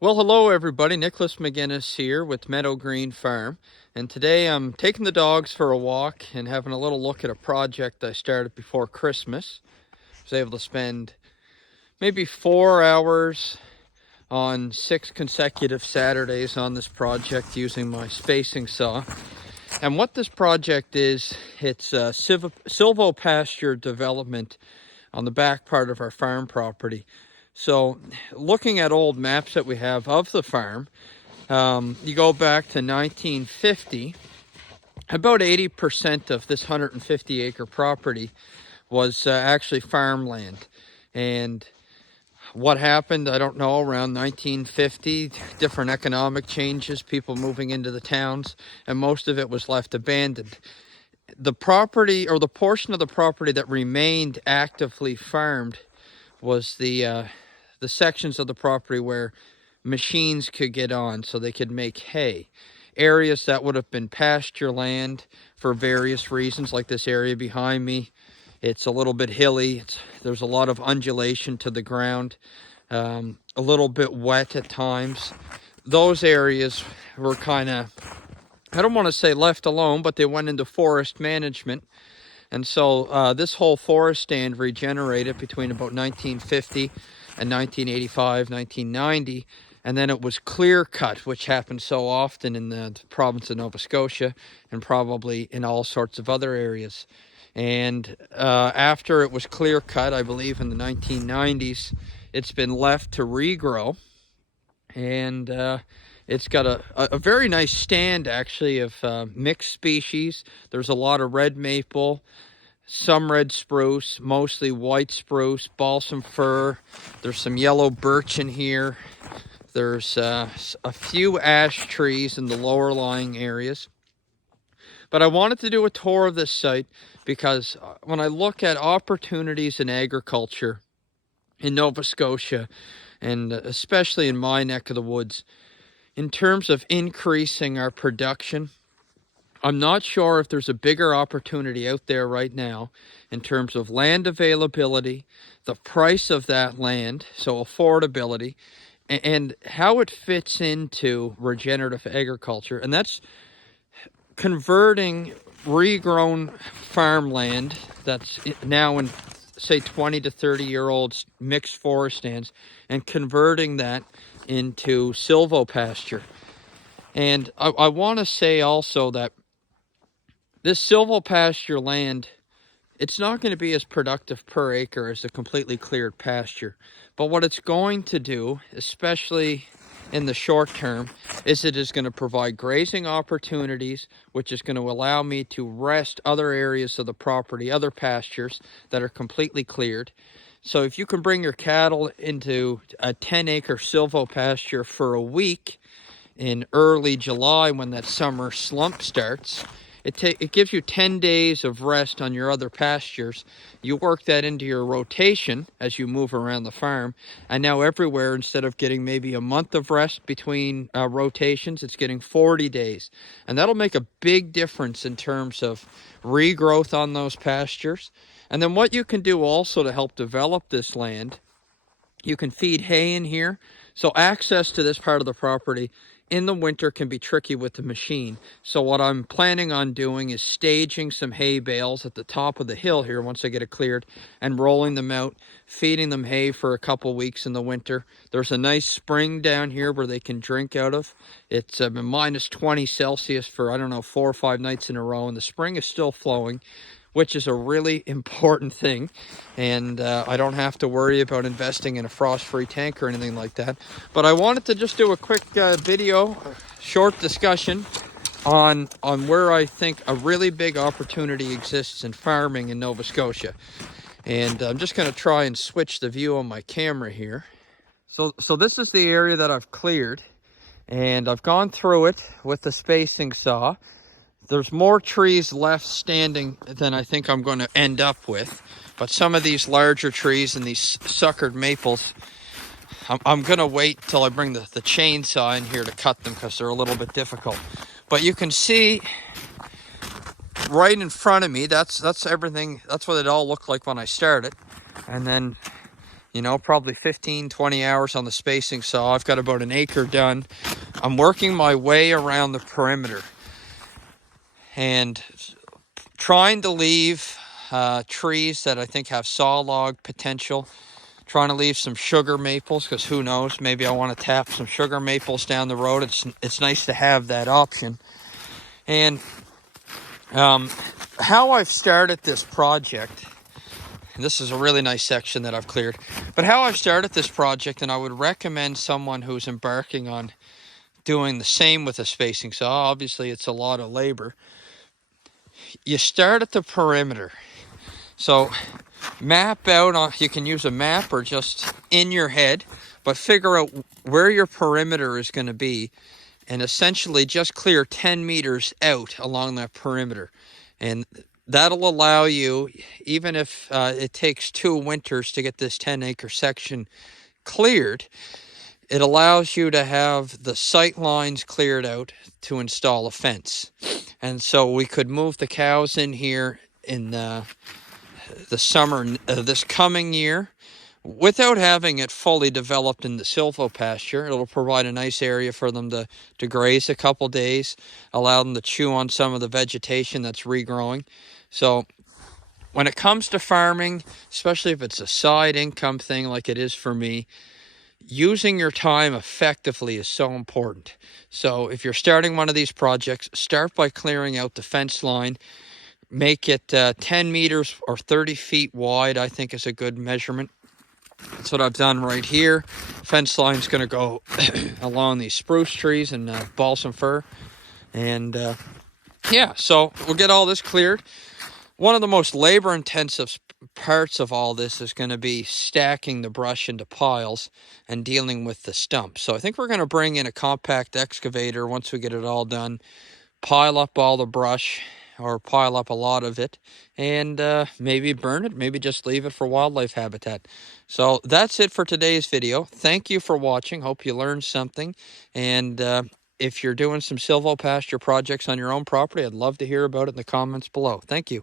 Well, hello everybody. Nicholas McGinnis here with Meadow Green Farm. And today I'm taking the dogs for a walk and having a little look at a project I started before Christmas. I was able to spend maybe 4 hours on 6 consecutive Saturdays on this project using my spacing saw. And what this project is, it's a silvopasture development on the back part of our farm property. So looking at old maps that we have of the farm, you go back to 1950, about 80% of this 150 acre property was actually farmland. And what happened, I don't know, around 1950, different economic changes, people moving into the towns, and most of it was left abandoned. The property, or the portion of the property that remained actively farmed, was the sections of the property where machines could get on so they could make hay. Areas that would have been pasture land for various reasons, like this area behind me. It's a little bit hilly. There's a lot of undulation to the ground, a little bit wet at times. Those areas were kind of, I don't want to say left alone, but they went into forest management. And so this whole forest stand regenerated between about 1950 and 1985, 1990. And then it was clear cut, which happened so often in the province of Nova Scotia and probably in all sorts of other areas. And after it was clear cut, I believe in the 1990s, it's been left to regrow. And it's got a very nice stand, actually, of mixed species. There's a lot of red maple, some red spruce, mostly white spruce, balsam fir. There's some yellow birch in here. There's a few ash trees in the lower lying areas. But I wanted to do a tour of this site because when I look at opportunities in agriculture in Nova Scotia, and especially in my neck of the woods, in terms of increasing our production, I'm not sure if there's a bigger opportunity out there right now in terms of land availability, the price of that land, so affordability, and how it fits into regenerative agriculture. And that's converting regrown farmland that's now in, say, 20 to 30-year-old mixed forest stands and converting that into silvopasture. And I want to say also that this silvopasture land, it's not going to be as productive per acre as a completely cleared pasture. But what it's going to do, especially in the short term, is it is going to provide grazing opportunities, which is going to allow me to rest other areas of the property, other pastures that are completely cleared. So if you can bring your cattle into a 10-acre silvopasture for a week in early July when that summer slump starts, it gives you 10 days of rest on your other pastures. You work that into your rotation as you move around the farm. And now everywhere, instead of getting maybe a month of rest between rotations, it's getting 40 days. And that'll make a big difference in terms of regrowth on those pastures. And then what you can do also to help develop this land, you can feed hay in here. So access to this part of the property in the winter can be tricky with the machine. So what I'm planning on doing is staging some hay bales at the top of the hill here once I get it cleared and rolling them out, feeding them hay for a couple weeks in the winter. There's a nice spring down here where they can drink out of. It's been minus 20 Celsius for, I don't know, 4 or 5 nights in a row, and the spring is still flowing, which is a really important thing. And I don't have to worry about investing in a frost-free tank or anything like that. But I wanted to just do a quick video, short discussion on where I think a really big opportunity exists in farming in Nova Scotia. And I'm just going to try and switch the view on my camera here. So this is the area that I've cleared, and I've gone through it with the spacing saw. There's more trees left standing than I think I'm going to end up with. But some of these larger trees and these suckered maples, I'm going to wait till I bring the chainsaw in here to cut them because they're a little bit difficult. But you can see right in front of me, that's everything. That's what it all looked like when I started. And then you know, probably 15, 20 hours on the spacing saw. I've got about an acre done. I'm working my way around the perimeter and trying to leave trees that I think have saw log potential. Trying to leave some sugar maples, because who knows, maybe I want to tap some sugar maples down the road. It's nice to have that option. And how I've started this project, and this is a really nice section that I've cleared, but how I've started this project, and I would recommend someone who's embarking on doing the same with a spacing saw. Obviously, it's a lot of labor. You start at the perimeter. So map out, you can use a map or just in your head, but figure out where your perimeter is going to be and essentially just clear 10 meters out along that perimeter. And that'll allow you, even if it takes 2 winters to get this 10-acre section cleared, it allows you to have the sight lines cleared out to install a fence. And so we could move the cows in here in the summer this coming year without having it fully developed in the silvopasture. It'll provide a nice area for them to graze a couple days, allow them to chew on some of the vegetation that's regrowing. So when it comes to farming, especially if it's a side income thing like it is for me, using your time effectively is so important. So if you're starting one of these projects, start by clearing out the fence line. Make it 10 meters or 30 feet wide, I think is a good measurement. That's what I've done right here. Fence line's going to go along these spruce trees and balsam fir. And yeah, so we'll get all this cleared. One of the most labor-intensive parts of all this is going to be stacking the brush into piles and dealing with the stumps. So I think we're going to bring in a compact excavator once we get it all done, pile up all the brush, or pile up a lot of it, and maybe burn it, maybe just leave it for wildlife habitat. So that's it for today's video. Thank you for watching. Hope you learned something. And if you're doing some silvopasture projects on your own property, I'd love to hear about it in the comments below. Thank you.